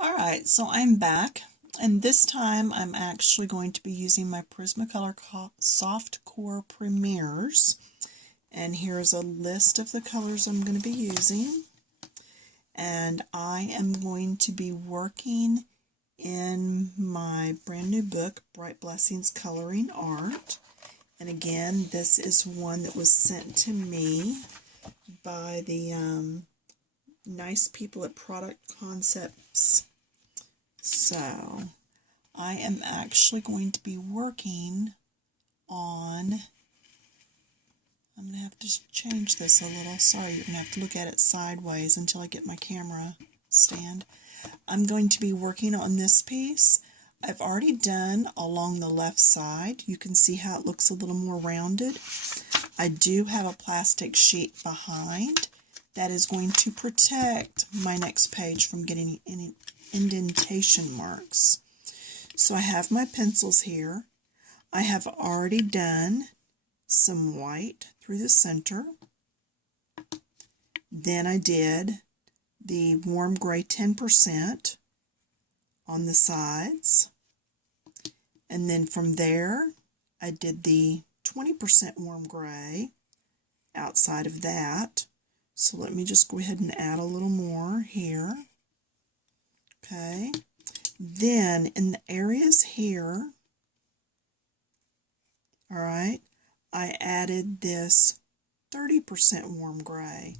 Alright, so I'm back, and this time I'm actually going to be using my Prismacolor Soft Core Premiers, and here's a list of the colors I'm going to be using, and I am going to be working in my brand new book, Bright Blessings Coloring Art, and again, this is one that was sent to me by the nice people at Product Concepts. So, I am actually going to be working on, I'm going to have to change this a little. Sorry, you're going to have to look at it sideways until I get my camera stand. I'm going to be working on this piece. I've already done along the left side. You can see how it looks a little more rounded. I do have a plastic sheet behind that is going to protect my next page from getting any indentation marks. So I have my pencils here. I have already done some white through the center. Then I did the warm gray 10% on the sides. And then from there, I did the 20% warm gray outside of that. So let me just go ahead and add a little more here. Okay, then in the areas here, all right, I added this 30% warm gray.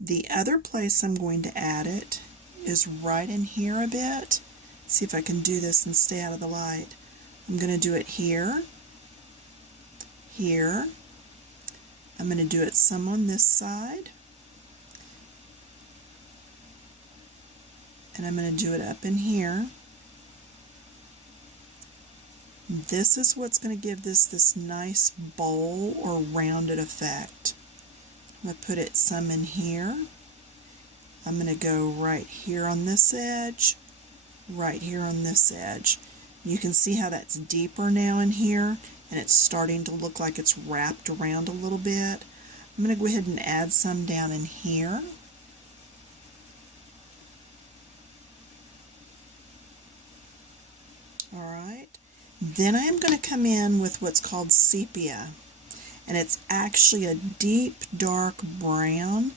The other place I'm going to add it is right in here a bit. See if I can do this and stay out of the light. I'm going to do it here, here. I'm going to do it some on this side. And I'm going to do it up in here. This is what's going to give this nice bowl or rounded effect. I'm going to put it some in here. I'm going to go right here on this edge, right here on this edge. You can see how that's deeper now in here, and it's starting to look like it's wrapped around a little bit. I'm going to go ahead and add some down in here. Alright, then I am going to come in with what's called sepia, and it's actually a deep dark brown,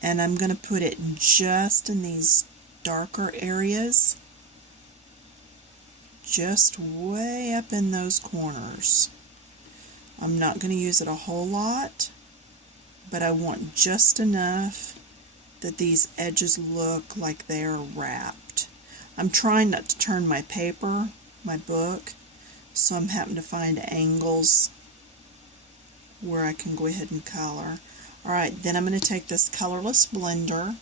and I'm going to put it just in these darker areas, just way up in those corners. I'm not going to use it a whole lot, but I want just enough that these edges look like they are wrapped. I'm trying not to turn my paper, my book, so I'm having to find angles where I can go ahead and color. Alright, then I'm going to take this colorless blender.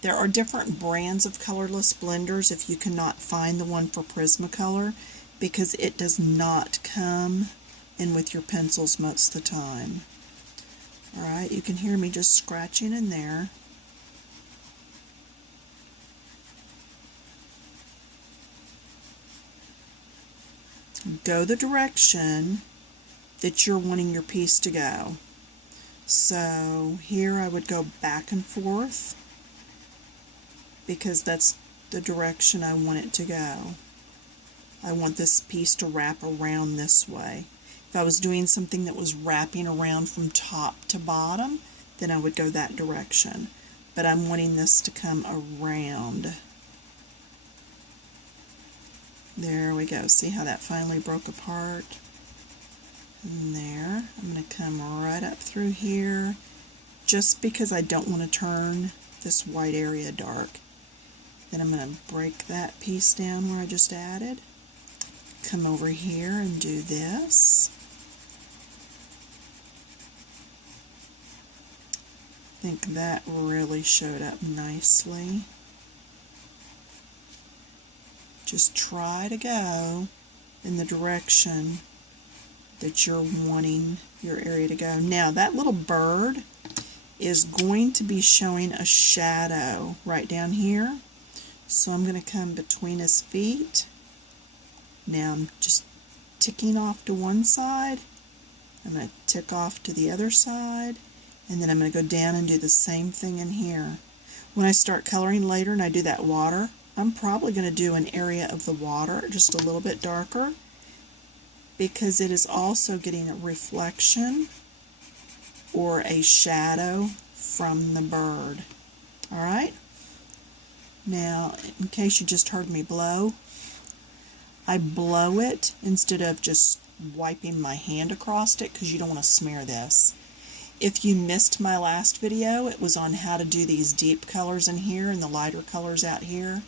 There are different brands of colorless blenders if you cannot find the one for Prismacolor, because it does not come in with your pencils most of the time. Alright, you can hear me just scratching in there. Go the direction that you're wanting your piece to go. So here I would go back and forth because that's the direction I want it to go. I want this piece to wrap around this way. If I was doing something that was wrapping around from top to bottom, then I would go that direction. But I'm wanting this to come around. There we go. See how that finally broke apart? And there. I'm going to come right up through here, just because I don't want to turn this white area dark. Then I'm going to break that piece down where I just added. Come over here and do this. I think that really showed up nicely. Just try to go in the direction that you're wanting your area to go. Now, that little bird is going to be showing a shadow right down here. So I'm going to come between his feet. Now I'm just ticking off to one side. I'm going to tick off to the other side. And then I'm going to go down and do the same thing in here. When I start coloring later and I do that water, I'm probably going to do an area of the water just a little bit darker, because it is also getting a reflection or a shadow from the bird. Alright? Now, in case you just heard me blow, I blow it instead of just wiping my hand across it, because you don't want to smear this. If you missed my last video, it was on how to do these deep colors in here and the lighter colors out here.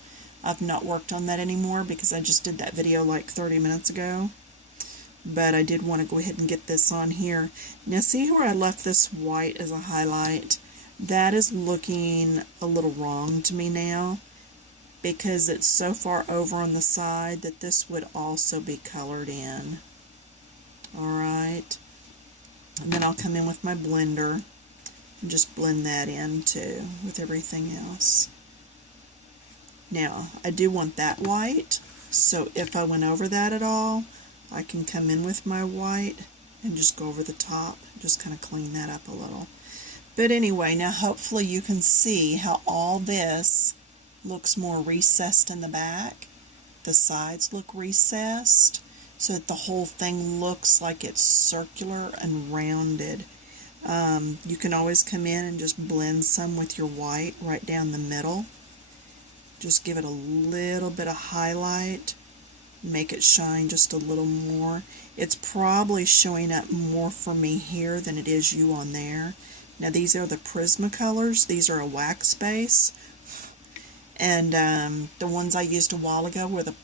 I've not worked on that anymore because I just did that video like 30 minutes ago. But I did want to go ahead and get this on here. Now see where I left this white as a highlight? That is looking a little wrong to me now, because it's so far over on the side that this would also be colored in. Alright. And then I'll come in with my blender and just blend that in too with everything else. Now, I do want that white, so if I went over that at all, I can come in with my white and just go over the top, just kind of clean that up a little. But anyway, now hopefully you can see how all this looks more recessed in the back. The sides look recessed, so that the whole thing looks like it's circular and rounded. You can always come in and just blend some with your white right down the middle. Just give it a little bit of highlight. Make it shine just a little more. It's probably showing up more for me here than it is you on there. Now these are the Prismacolors. These are a wax base. And the ones I used a while ago were the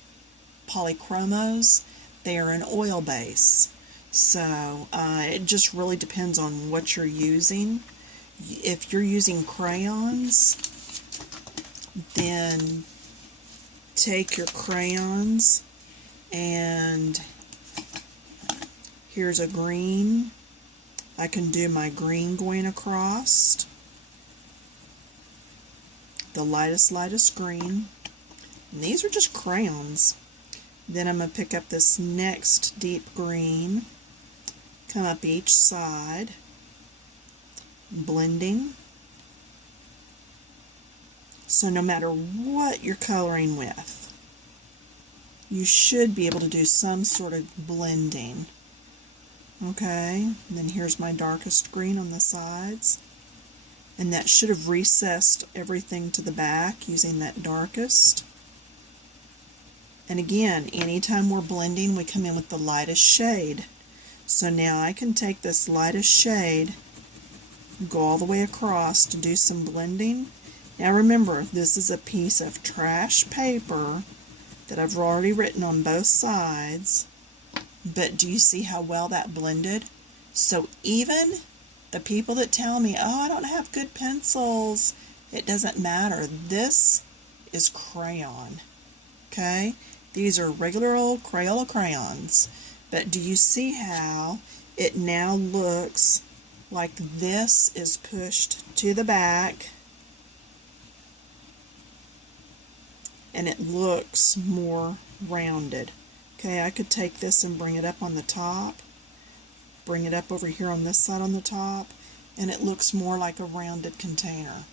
polychromos. They are an oil base. So it just really depends on what you're using. If you're using crayons, then take your crayons, and here's a green. I can do my green going across. The lightest green. And these are just crayons. Then I'm going to pick up this next deep green, come up each side, blending. So no matter what you're coloring with, you should be able to do some sort of blending. Okay, and then here's my darkest green on the sides. And that should have recessed everything to the back using that darkest. And again, anytime we're blending, we come in with the lightest shade. So now I can take this lightest shade, go all the way across to do some blending. Now remember, this is a piece of trash paper that I've already written on both sides. But do you see how well that blended? So even the people that tell me, oh, I don't have good pencils, it doesn't matter. This is crayon. Okay? These are regular old Crayola crayons. But do you see how it now looks like this is pushed to the back, and it looks more rounded? Okay, I could take this and bring it up on the top, bring it up over here on this side on the top, and it looks more like a rounded container.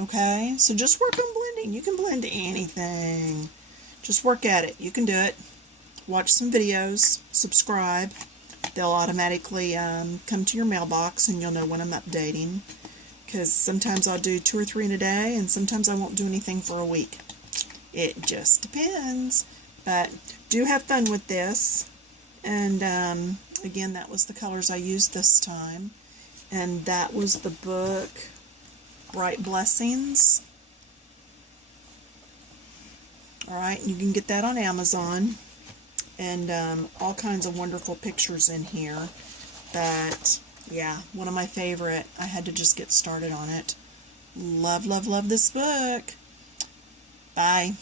Okay, so just work on blending. You can blend anything. Just work at it. You can do it. Watch some videos. Subscribe. They'll automatically come to your mailbox, and you'll know when I'm updating. Because sometimes I'll do 2 or 3 in a day, and sometimes I won't do anything for a week. It just depends. But do have fun with this. And again, that was the colors I used this time. And that was the book Bright Blessings. Alright, you can get that on Amazon. And all kinds of wonderful pictures in here. But yeah, one of my favorite. I had to just get started on it. Love, love, love this book. Bye.